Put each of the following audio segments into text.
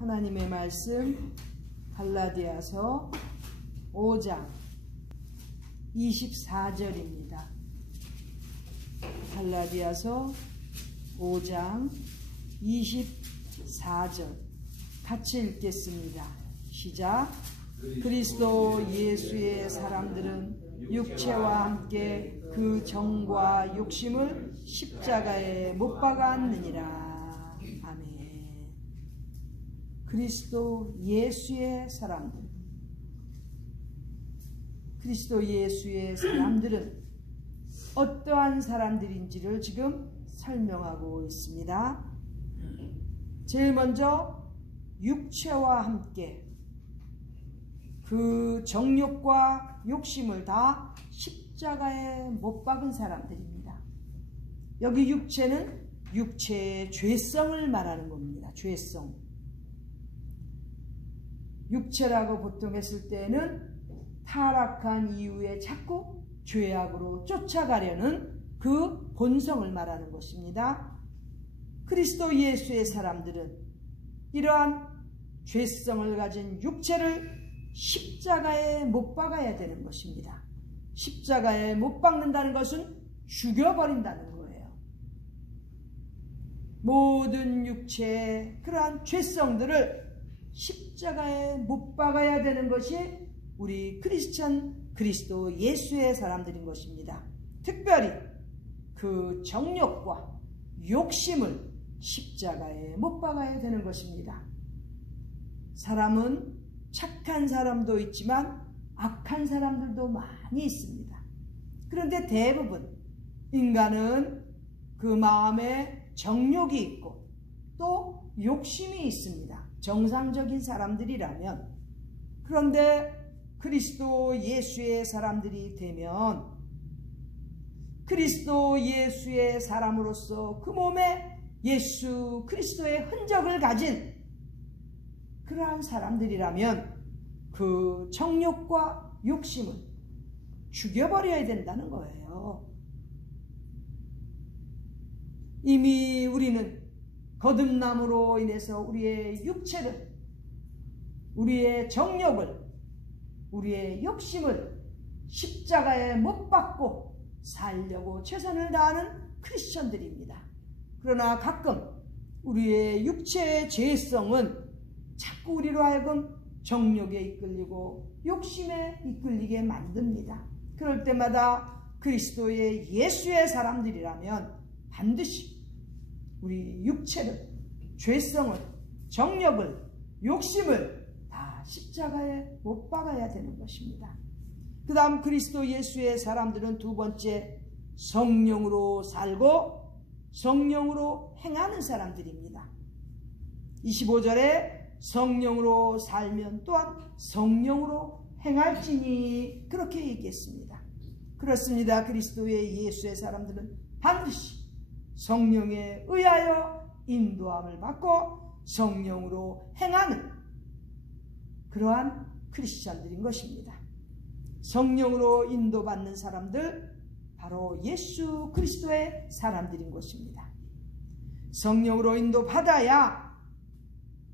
하나님의 말씀 갈라디아서 5장 24절입니다. 갈라디아서 5장 24절 같이 읽겠습니다. 시작. 그리스도 예수의 사람들은 육체와 함께 그 정과 욕심을 십자가에 못 박았느니라. 아멘. 그리스도 예수의 사람들, 그리스도 예수의 사람들은 어떠한 사람들인지를 지금 설명하고 있습니다. 제일 먼저 육체와 함께 그 정욕과 욕심을 다 십자가에 못 박은 사람들입니다. 여기 육체는 육체의 죄성을 말하는 겁니다. 죄성. 육체라고 보통 했을 때는 타락한 이후에 자꾸 죄악으로 쫓아가려는 그 본성을 말하는 것입니다. 그리스도 예수의 사람들은 이러한 죄성을 가진 육체를 십자가에 못 박아야 되는 것입니다. 십자가에 못 박는다는 것은 죽여버린다는 거예요. 모든 육체의 그러한 죄성들을 십자가에 못 박아야 되는 것이 우리 크리스천 그리스도 예수의 사람들인 것입니다. 특별히 그 정욕과 욕심을 십자가에 못 박아야 되는 것입니다. 사람은 착한 사람도 있지만 악한 사람들도 많이 있습니다. 그런데 대부분 인간은 그 마음에 정욕이 있고 또 욕심이 있습니다. 정상적인 사람들이라면. 그런데 그리스도 예수의 사람들이 되면 그리스도 예수의 사람으로서 그 몸에 예수 그리스도의 흔적을 가진 그러한 사람들이라면 그 정욕과 욕심을 죽여버려야 된다는 거예요. 이미 우리는 거듭남으로 인해서 우리의 육체를, 우리의 정욕을, 우리의 욕심을 십자가에 못 박고 살려고 최선을 다하는 크리스천들입니다. 그러나 가끔 우리의 육체의 죄성은 자꾸 우리로 하여금 정욕에 이끌리고 욕심에 이끌리게 만듭니다. 그럴 때마다 그리스도의 예수의 사람들이라면 반드시 우리 육체를, 죄성을, 정욕을, 욕심을 다 십자가에 못 박아야 되는 것입니다. 그 다음 그리스도 예수의 사람들은 두 번째, 성령으로 살고 성령으로 행하는 사람들입니다. 25절에 성령으로 살면 또한 성령으로 행할지니 그렇게 얘기했습니다. 그렇습니다. 그리스도의 예수의 사람들은 반드시 성령에 의하여 인도함을 받고 성령으로 행하는 그러한 크리스찬들인 것입니다. 성령으로 인도받는 사람들, 바로 예수 그리스도의 사람들인 것입니다. 성령으로 인도받아야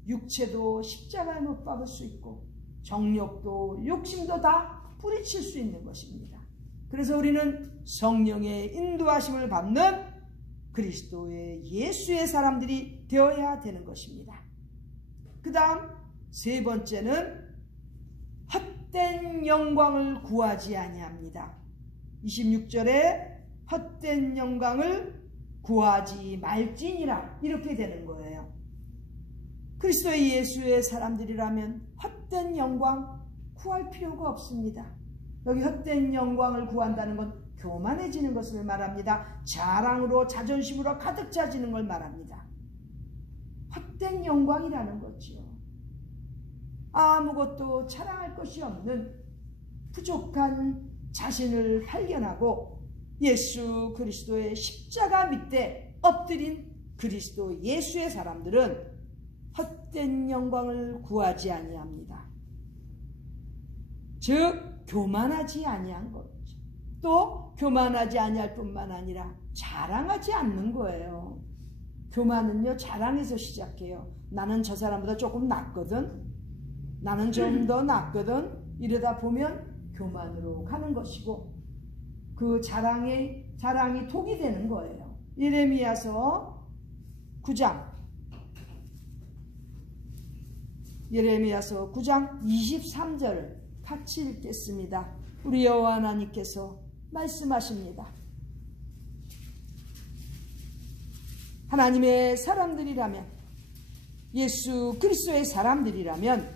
육체도 십자가에 못 박을 수 있고 정욕도 욕심도 다 뿌리칠 수 있는 것입니다. 그래서 우리는 성령의 인도하심을 받는 그리스도의 예수의 사람들이 되어야 되는 것입니다. 그 다음 세 번째는 헛된 영광을 구하지 아니합니다. 26절에 헛된 영광을 구하지 말지니라 이렇게 되는 거예요. 그리스도의 예수의 사람들이라면 헛된 영광 구할 필요가 없습니다. 여기 헛된 영광을 구한다는 건 교만해지는 것을 말합니다. 자랑으로 자존심으로 가득 차지는 걸 말합니다. 헛된 영광이라는 거죠. 아무것도 자랑할 것이 없는 부족한 자신을 발견하고 예수 그리스도의 십자가 밑에 엎드린 그리스도 예수의 사람들은 헛된 영광을 구하지 아니합니다. 즉 교만하지 아니한 거죠. 또 교만하지 아니할 뿐만 아니라 자랑하지 않는 거예요. 교만은요, 자랑에서 시작해요. 나는 저 사람보다 조금 낫거든. 나는 좀 더 낫거든. 이러다 보면 교만으로 가는 것이고, 그 자랑이 독이 되는 거예요. 예레미야서 9장 23절을 같이 읽겠습니다. 우리 여호와 하나님께서 말씀하십니다. 하나님의 사람들이라면, 예수 그리스도의 사람들이라면,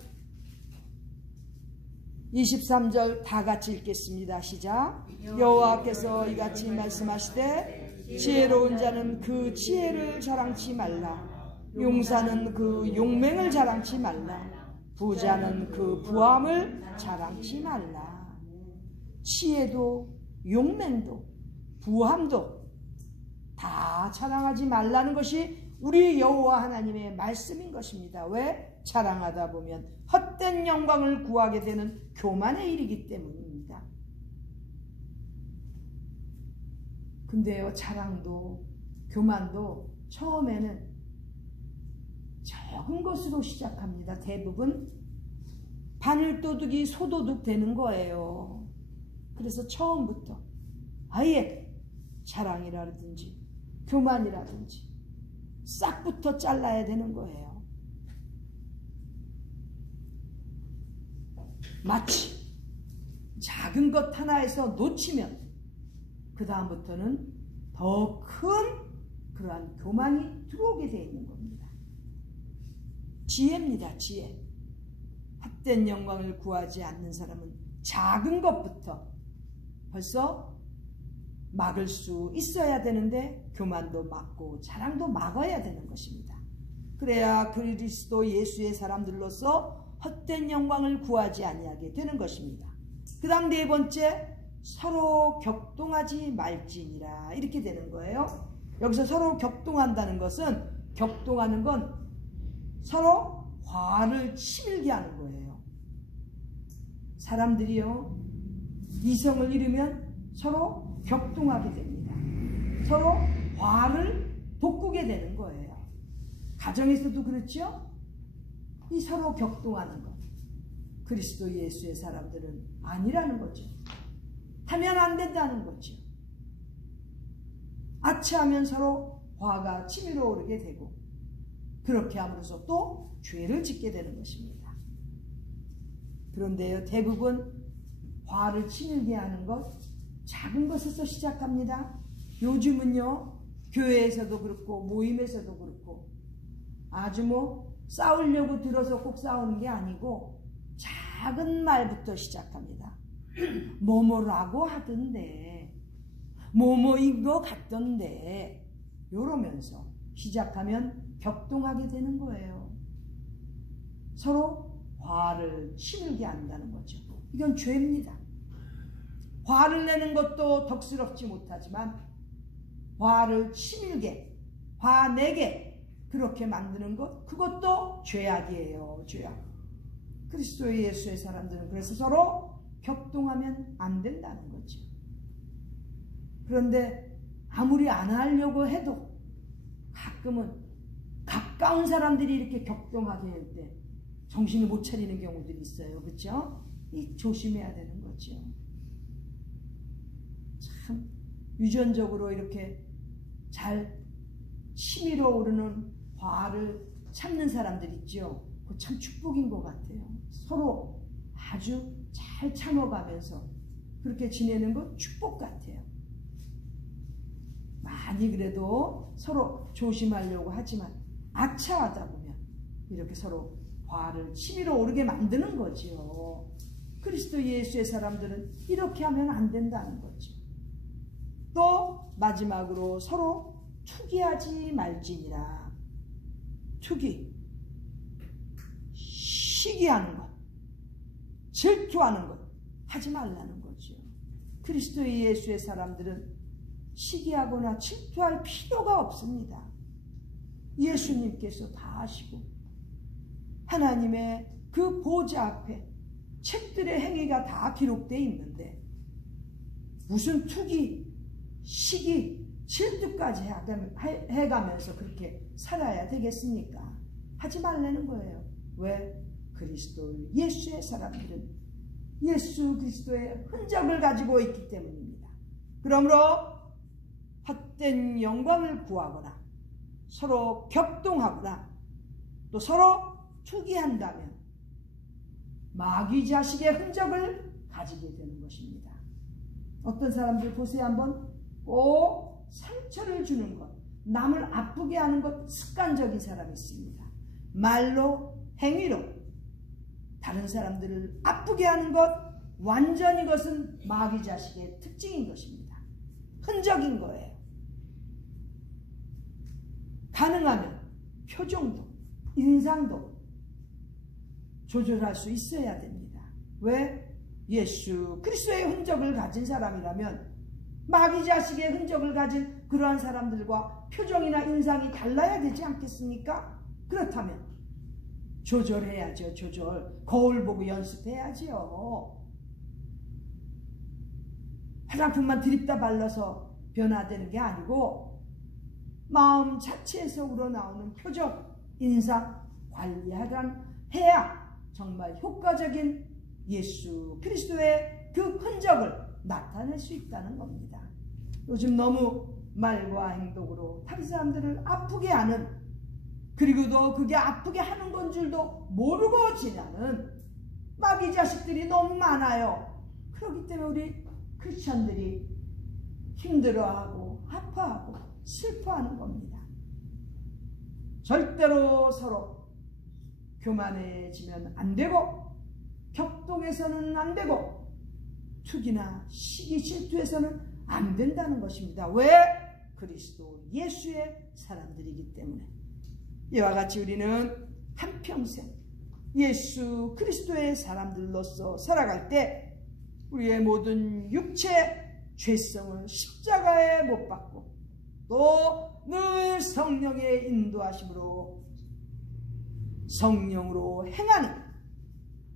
23절 다 같이 읽겠습니다. 시작. 여호와께서 이같이 말씀하시되 지혜로운 자는 그 지혜를 자랑치 말라. 용사는 그 용맹을 자랑치 말라. 부자는 그 부함을 자랑치 말라. 지혜도 용맹도 부함도 다 자랑하지 말라는 것이 우리 여호와 하나님의 말씀인 것입니다. 왜? 자랑하다 보면 헛된 영광을 구하게 되는 교만의 일이기 때문입니다. 근데요, 자랑도 교만도 처음에는 적은 것으로 시작합니다. 대부분 바늘도둑이 소도둑 되는 거예요. 그래서 처음부터 아예 자랑이라든지 교만이라든지 싹부터 잘라야 되는 거예요. 마치 작은 것 하나에서 놓치면 그 다음부터는 더 큰 그러한 교만이 들어오게 되어 있는 겁니다. 지혜입니다. 지혜. 헛된 영광을 구하지 않는 사람은 작은 것부터 벌써 막을 수 있어야 되는데 교만도 막고 자랑도 막아야 되는 것입니다. 그래야 그리스도 예수의 사람들로서 헛된 영광을 구하지 아니하게 되는 것입니다. 그 다음 네 번째, 서로 격동하지 말지니라, 이렇게 되는 거예요. 여기서 서로 격동한다는 것은, 격동하는 건 서로 화를 치밀게 하는 거예요. 사람들이요, 이성을 잃으면 서로 격동하게 됩니다. 서로 화를 돋구게 되는 거예요. 가정에서도 그렇죠? 이 서로 격동하는 것, 그리스도 예수의 사람들은 아니라는 거죠. 하면 안 된다는 거죠. 아차하면 서로 화가 치밀어 오르게 되고, 그렇게 함으로써 또 죄를 짓게 되는 것입니다. 그런데요, 대부분 화를 치밀게 하는 것, 작은 것에서 시작합니다. 요즘은요, 교회에서도 그렇고 모임에서도 그렇고 아주 싸우려고 들어서 꼭 싸우는 게 아니고 작은 말부터 시작합니다. 뭐뭐라고 하던데, 뭐뭐인 것 같던데, 이러면서 시작하면 격동하게 되는 거예요. 서로 화를 치밀게 한다는 거죠. 이건 죄입니다. 화를 내는 것도 덕스럽지 못하지만 화를 치밀게, 화내게 그렇게 만드는 것, 그것도 죄악이에요. 죄악. 그리스도 예수의 사람들은 그래서 서로 격동하면 안 된다는 거죠. 그런데 아무리 안 하려고 해도 가끔은 가까운 사람들이 이렇게 격동하게 할 때 정신을 못 차리는 경우들이 있어요. 그렇죠? 조심해야 되는 거죠. 참 유전적으로 이렇게 잘 치밀어 오르는 화를 참는 사람들 있죠. 그거 참 축복인 것 같아요. 서로 아주 잘 참아가면서 그렇게 지내는 건 축복 같아요. 많이 그래도 서로 조심하려고 하지만 악차하다 보면 이렇게 서로 화를 치밀어 오르게 만드는 거죠. 그리스도 예수의 사람들은 이렇게 하면 안 된다는 거죠. 또 마지막으로 서로 투기하지 말지니라. 투기, 시기하는 것, 질투하는 것 하지 말라는 거죠. 그리스도 예수의 사람들은 시기하거나 질투할 필요가 없습니다. 예수님께서 다 아시고 하나님의 그 보좌 앞에 책들의 행위가 다 기록되어 있는데 무슨 투기, 시기, 질투까지 해가면서 그렇게 살아야 되겠습니까? 하지 말라는 거예요. 왜? 그리스도 예수의 사람들은 예수 그리스도의 흔적을 가지고 있기 때문입니다. 그러므로 헛된 영광을 구하거나 서로 격동하거나 또 서로 투기한다면 마귀 자식의 흔적을 가지게 되는 것입니다. 어떤 사람들 보세요. 한번 꼭 상처를 주는 것, 남을 아프게 하는 것 습관적인 사람이 있습니다. 말로 행위로 다른 사람들을 아프게 하는 것, 완전히 그것은 마귀 자식의 특징인 것입니다. 흔적인 거예요. 가능하면 표정도 인상도 조절할 수 있어야 됩니다. 왜? 예수 그리스도의 흔적을 가진 사람이라면 마귀 자식의 흔적을 가진 그러한 사람들과 표정이나 인상이 달라야 되지 않겠습니까? 그렇다면 조절해야죠. 조절. 거울 보고 연습해야지요. 화장품만 드립다 발라서 변화되는 게 아니고 마음 자체에서 우러나오는 표정, 인상 관리해야 정말 효과적인 예수 그리스도의 그 흔적을 나타낼 수 있다는 겁니다. 요즘 너무 말과 행동으로 다른 사람들을 아프게 하는, 그리고도 그게 아프게 하는 건 줄도 모르고 지나는 마귀 자식들이 너무 많아요. 그렇기 때문에 우리 크리스천들이 힘들어하고 아파하고 슬퍼하는 겁니다. 절대로 서로 교만해지면 안 되고 격동해서는 안 되고 투기나 시기 질투해서는 안 된다는 것입니다. 왜? 그리스도 예수의 사람들이기 때문에. 이와 같이 우리는 한평생 예수 그리스도의 사람들로서 살아갈 때 우리의 모든 육체 죄성을 십자가에 못 박고 또 늘 성령의 인도하심으로 성령으로 행하는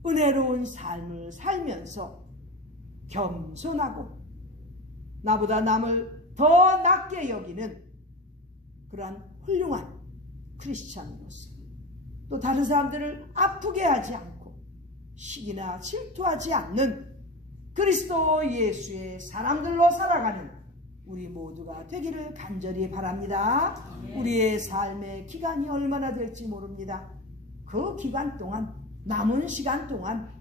은혜로운 삶을 살면서 겸손하고 나보다 남을 더 낮게 여기는 그러한 훌륭한 크리스찬으로서 또 다른 사람들을 아프게 하지 않고 시기나 질투하지 않는 그리스도 예수의 사람들로 살아가는 우리 모두가 되기를 간절히 바랍니다. 우리의 삶의 기간이 얼마나 될지 모릅니다. 그 기간 동안, 남은 시간 동안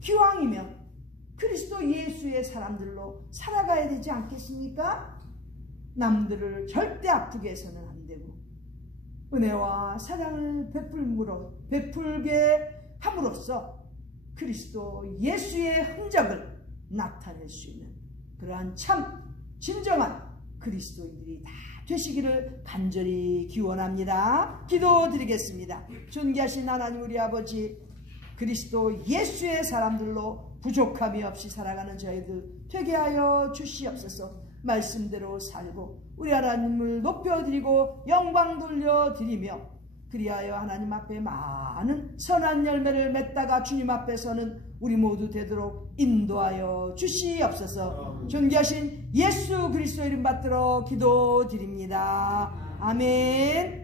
기왕이면 그리스도 예수의 사람들로 살아가야 되지 않겠습니까? 남들을 절대 아프게 해서는 안 되고 은혜와 사랑을 베풀게 함으로써 그리스도 예수의 흔적을 나타낼 수 있는 그러한 참 진정한 그리스도인들이 다 되시기를 간절히 기원합니다. 기도드리겠습니다. 존귀하신 하나님 우리 아버지, 그리스도 예수의 사람들로 부족함이 없이 살아가는 저희들 되게 하여 주시옵소서. 말씀대로 살고 우리 하나님을 높여드리고 영광 돌려드리며 그리하여 하나님 앞에 많은 선한 열매를 맺다가 주님 앞에서는 우리 모두 되도록 인도하여 주시옵소서. 존귀하신 예수 그리스도 이름 받들어 기도드립니다. 아멘.